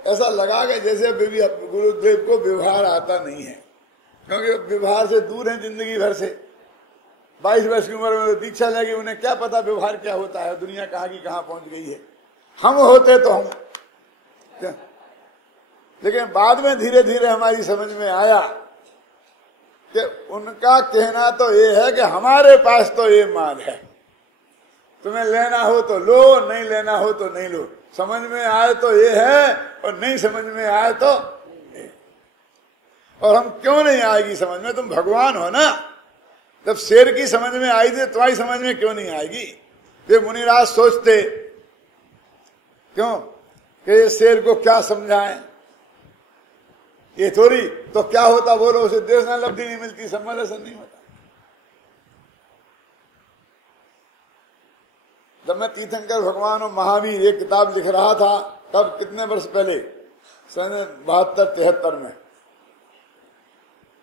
ऐसा लगा कि जैसे गुरुदेव को व्यवहार आता नहीं है, क्योंकि व्यवहार से दूर है जिंदगी भर से। 22 वर्ष की उम्र में दीक्षा लगी, उन्हें क्या पता व्यवहार क्या होता है, दुनिया कहाँ की कहाँ पहुंच गई है। हम होते तो हम क्या? लेकिन बाद में धीरे धीरे हमारी समझ में आया कि उनका कहना तो ये है कि हमारे पास तो ये माल है, तुम्हें लेना हो तो लो, नहीं लेना हो तो नहीं लो। समझ में आए तो ये है और नहीं समझ में आए तो ये। और हम क्यों नहीं आएगी समझ में? तुम भगवान हो ना। जब शेर की समझ में आई थी तुम्हारी समझ में क्यों नहीं आएगी? वे मुनिराज सोचते क्यों कि शेर को क्या समझाएं, ये थोड़ी तो क्या होता, बोलो, उसे देशना लब्धि नहीं मिलती, सम्मादर्शन नहीं होता। जब मैं तीर्थंकर भगवान और महावीर एक किताब लिख रहा था, तब कितने वर्ष पहले, सन 72-73 में,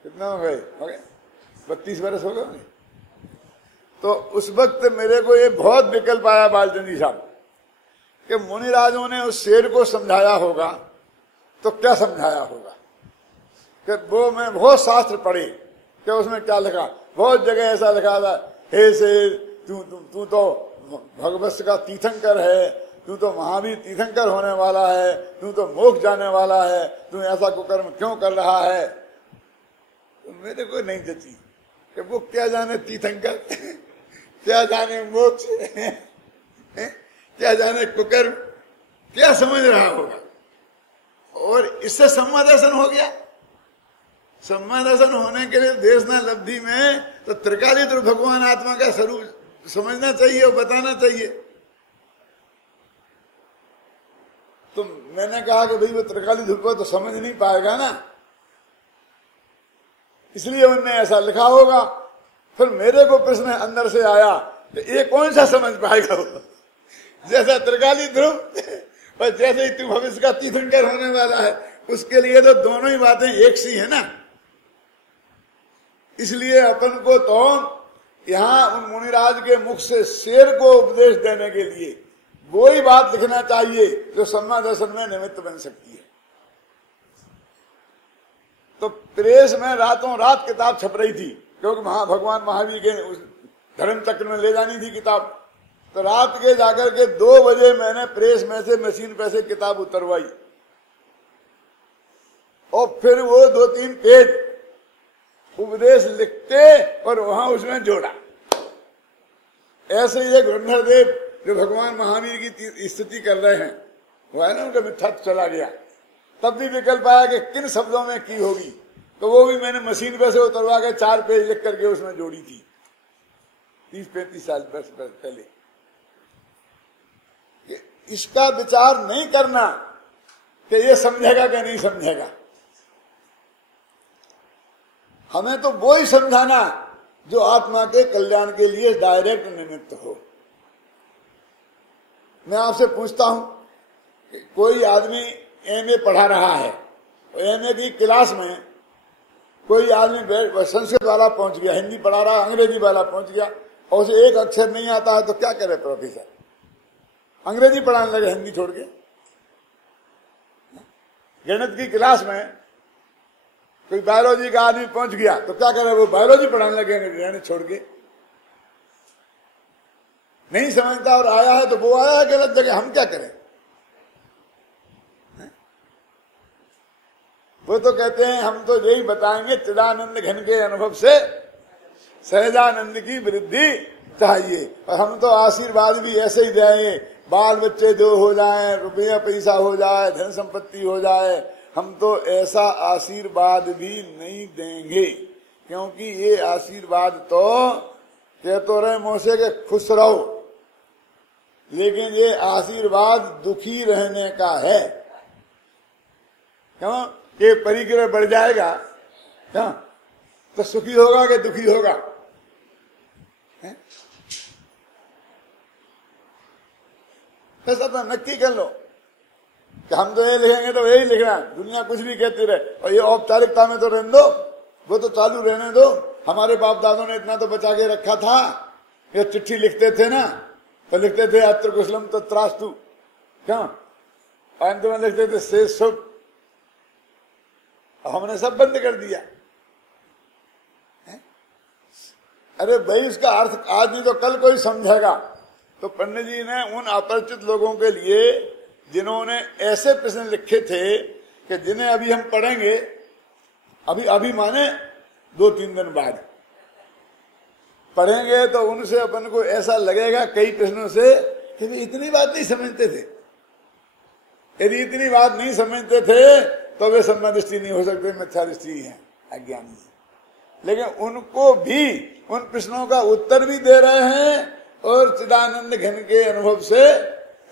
कितने हो गए 32 वर्ष हो गए। तो उस वक्त मेरे को ये बहुत विकल्प आया बालचंदी साहब कि मुनिराजों ने उस शेर को समझाया होगा तो क्या समझाया होगा। कि वो मैं बहुत शास्त्र पढ़े कि उसमें क्या लिखा, बहुत जगह ऐसा लिखा था, हे शेर तू तो भगवत का तीर्थंकर है, तू तो महावीर तीर्थंकर होने वाला है, तू तो मोक्ष जाने वाला है, तू ऐसा कुकर्म क्यों कर रहा है। तो मेरे को नहीं जची कि वो क्या जाने तीर्थंकर क्या जाने मोक्ष क्या जाने कुकर्म, क्या समझ रहा होगा। और इससे सम्मादर्शन हो गया। सम्मादर्शन होने के लिए देशना लब्धि में तो त्रिकाली तो भगवान आत्मा का स्वरूप समझना चाहिए और बताना चाहिए। तो मैंने कहा कि भाई वो त्रिकाली ध्रुव को तो समझ नहीं पाएगा ना, इसलिए उनने ऐसा लिखा होगा। फिर मेरे को प्रश्न अंदर से आया तो ये कौन सा समझ पाएगा वो, जैसा त्रिकाली ध्रुव और जैसे ही तू भविष्य का तीर्थंकर होने वाला है, उसके लिए तो दोनों ही बातें एक सी है ना। इसलिए अपन को तो यहाँ उन मुनिराज के मुख से शेर को उपदेश देने के लिए वो ही बात लिखना चाहिए जो सम्मा दर्शन में निमित्त बन सकती है। तो प्रेस में रातों रात किताब छप रही थी, क्योंकि भगवान महावीर के उस धर्म चक्र में ले जानी थी किताब। तो रात के जाकर के 2 बजे मैंने प्रेस में से मशीन पे से किताब उतरवाई और फिर वो 2-3 पेज उपदेश लिखते और वहां उसमें जोड़ा। ऐसे ये गंधर्वदेव जो भगवान महावीर की स्तुति कर रहे हैं, वो है ना, उनका मिथ्या चला गया। तब भी विकल्प आया कि किन शब्दों में की होगी, तो वो भी मैंने मशीन पे से उतरवा के 4 पेज लिख करके उसमें जोड़ी थी 30-35 साल पहले। इसका विचार नहीं करना कि ये समझेगा कि नहीं समझेगा, हमें तो वो ही समझाना जो आत्मा के कल्याण के लिए डायरेक्ट निमित्त हो। मैं आपसे पूछता हूं, कोई आदमी एमए पढ़ा रहा है, एमए की क्लास में कोई आदमी संस्कृत वाला पहुंच गया, हिंदी पढ़ा रहा, अंग्रेजी वाला पहुंच गया और उसे एक अक्षर नहीं आता है, तो क्या करे प्रोफेसर? अंग्रेजी पढ़ाने लगे हिंदी छोड़ के। गणित की क्लास में कोई बायोलॉजी का आदमी पहुंच गया तो क्या करे, वो बायोलॉजी पढ़ाने लगे गणित छोड़ के। नहीं समझता और आया है तो वो आया है गलत जगह, हम क्या करें? वो तो कहते हैं हम तो यही बताएंगे, चिदानंद घन के अनुभव से सहजानंद की वृद्धि चाहिए, और हम तो आशीर्वाद भी ऐसे ही देंगे, बाल बच्चे जो हो जाएं, रुपया पैसा हो जाए, धन संपत्ति हो जाए, हम तो ऐसा आशीर्वाद भी नहीं देंगे, क्योंकि ये आशीर्वाद तो कह तो रहे मुंह से के खुश रहो, लेकिन ये आशीर्वाद दुखी रहने का है। क्यों? ये परिग्रह बढ़ जाएगा क्या तो सुखी होगा कि दुखी होगा? बस अपना नक्की कर लो कि हम तो ये लिखेंगे तो यही लिखना, दुनिया कुछ भी कहती रहे, और ये औपचारिकता में तो रहने दो, वो तो चालू रहने दो। हमारे बाप दादों ने इतना तो बचा के रखा था, ये चिट्ठी लिखते थे ना, तो लिखते थे अत्र कुशलम तत्रास्तु, क्यों? अंत में लिखते थे से शुभ। हमने सब बंद कर दिया। अरे भाई, उसका अर्थ आज नहीं तो कल कोई समझेगा। तो पंडित जी ने उन अपरिचित लोगों के लिए जिन्होंने ऐसे प्रश्न लिखे थे कि जिन्हें अभी हम पढ़ेंगे, अभी माने 2-3 दिन बाद पढ़ेंगे, तो उनसे अपन को ऐसा लगेगा कई प्रश्नों से कि वे इतनी बात नहीं समझते थे। यदि इतनी बात नहीं समझते थे तो वे सम्मा दृष्टि नहीं हो सकते, मिथ्या दृष्टि है, अज्ञानी है। लेकिन उनको भी उन प्रश्नों का उत्तर भी दे रहे हैं और चिदानंद घन के अनुभव से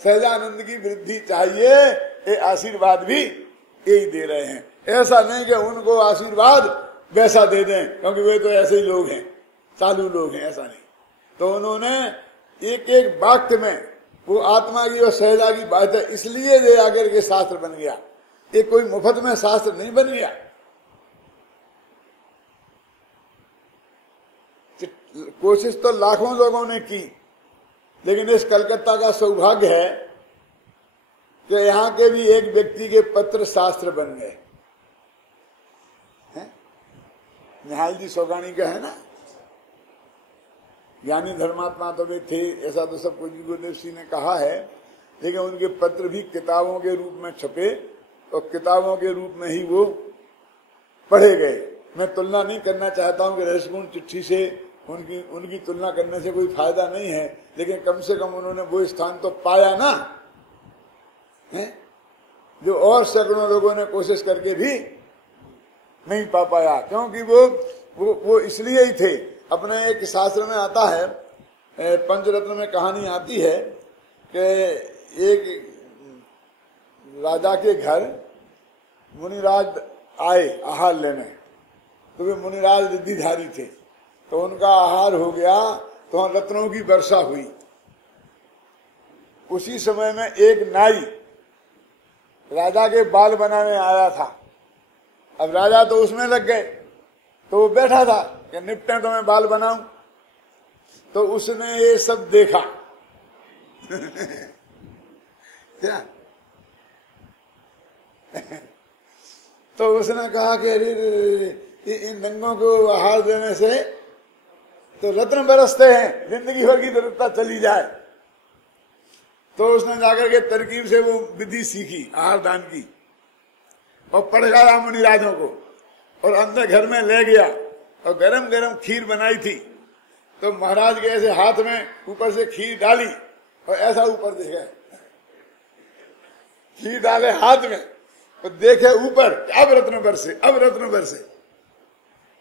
सहजानंद की वृद्धि चाहिए, ये आशीर्वाद भी यही दे रहे हैं। ऐसा नहीं कि उनको आशीर्वाद वैसा दे दें, क्योंकि वे तो ऐसे ही लोग हैं, चालू लोग हैं, ऐसा नहीं। तो उन्होंने एक एक वाक्य में वो आत्मा की और सहजा की बात है, इसलिए ये आकर के शास्त्र बन गया। ये कोई मुफ्त में शास्त्र नहीं बन गया। कोशिश तो लाखों लोगों ने की, लेकिन इस कलकत्ता का सौभाग्य है कि यहाँ के भी एक व्यक्ति के पत्र शास्त्र बन गए। निहाल जी सोगानी का है ना, ज्ञानी धर्मात्मा तो वे थे, ऐसा तो सब कुछ गुरुदेव सिंह ने कहा है, लेकिन उनके पत्र भी किताबों के रूप में छपे और किताबों के रूप में ही वो पढ़े गए। मैं तुलना नहीं करना चाहता हूं कि रहस्यपूर्ण चिट्ठी से उनकी तुलना करने से कोई फायदा नहीं है, लेकिन कम से कम उन्होंने वो स्थान तो पाया ना, है? जो और सैकड़ों लोगों ने कोशिश करके भी नहीं पा पाया, क्योंकि वो इसलिए ही थे। अपने एक शास्त्र में आता है, पंचरत्न में कहानी आती है कि एक राजा के घर मुनिराज आए आहार लेने, तो वे मुनिराज रिद्धिधारी थे, तो उनका आहार हो गया, तो वहां रत्नों की वर्षा हुई। उसी समय में एक नाई राजा के बाल बनाने आया था। अब राजा तो उसमें लग गए, तो वो बैठा था कि निपटे तो मैं बाल बनाऊं। तो उसने ये सब देखा क्या तो उसने कहा कि अरे इन नंगों को आहार देने से तो रत्न बरसते हैं, जिंदगी भर की दरिद्रता चली जाए। तो उसने जाकर के तरकीब से वो विधि सीखी आहार दान की और पढ़ाया मुनिराजों को, और अंदर घर में ले गया और गरम गरम खीर बनाई थी। तो महाराज के ऐसे हाथ में ऊपर से खीर डाली और ऐसा ऊपर देखे, खीर डाले हाथ में और देखे ऊपर, अब रत्न बरसे, अब रत्न बरसे।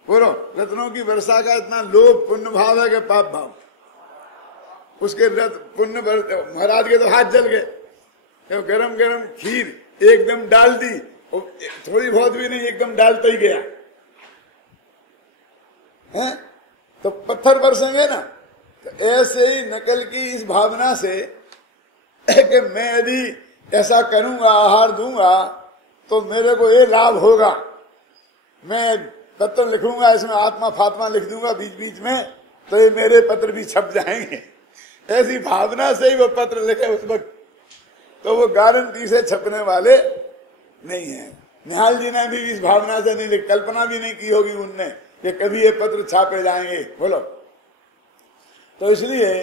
बोलो, रत्नों की वर्षा का इतना लोभ पुण्य भाव है कि पाप भाव। उसके पुण्य महाराज के तो हाथ जल गए, तो गरम गरम खीर एकदम डाल दी, और थोड़ी बहुत भी नहीं, एकदम डालता ही गया है, तो पत्थर बरसेंगे ना। तो ऐसे ही नकल की इस भावना से कि मैं यदि ऐसा करूंगा, आहार दूंगा, तो मेरे को ये लाभ होगा, मैं पत्र लिखूंगा, इसमें आत्मा फात्मा लिख दूंगा बीच बीच में, तो ये मेरे पत्र भी छप जाएंगे। ऐसी भावना से ही वो पत्र लिखे उस वक्त, तो वो गारंटी से छपने वाले नहीं है। निहाल जी ने भी इस भावना से नहीं, कल्पना भी नहीं की होगी उनने कि कभी ये पत्र छापे जाएंगे। बोलो, तो इसलिए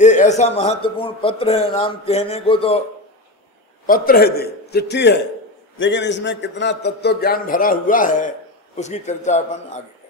ये ऐसा महत्वपूर्ण पत्र है, नाम कहने को तो पत्र है, दे चिट्ठी है, लेकिन इसमें कितना तत्व ज्ञान भरा हुआ है उसकी चर्चा अपन आगे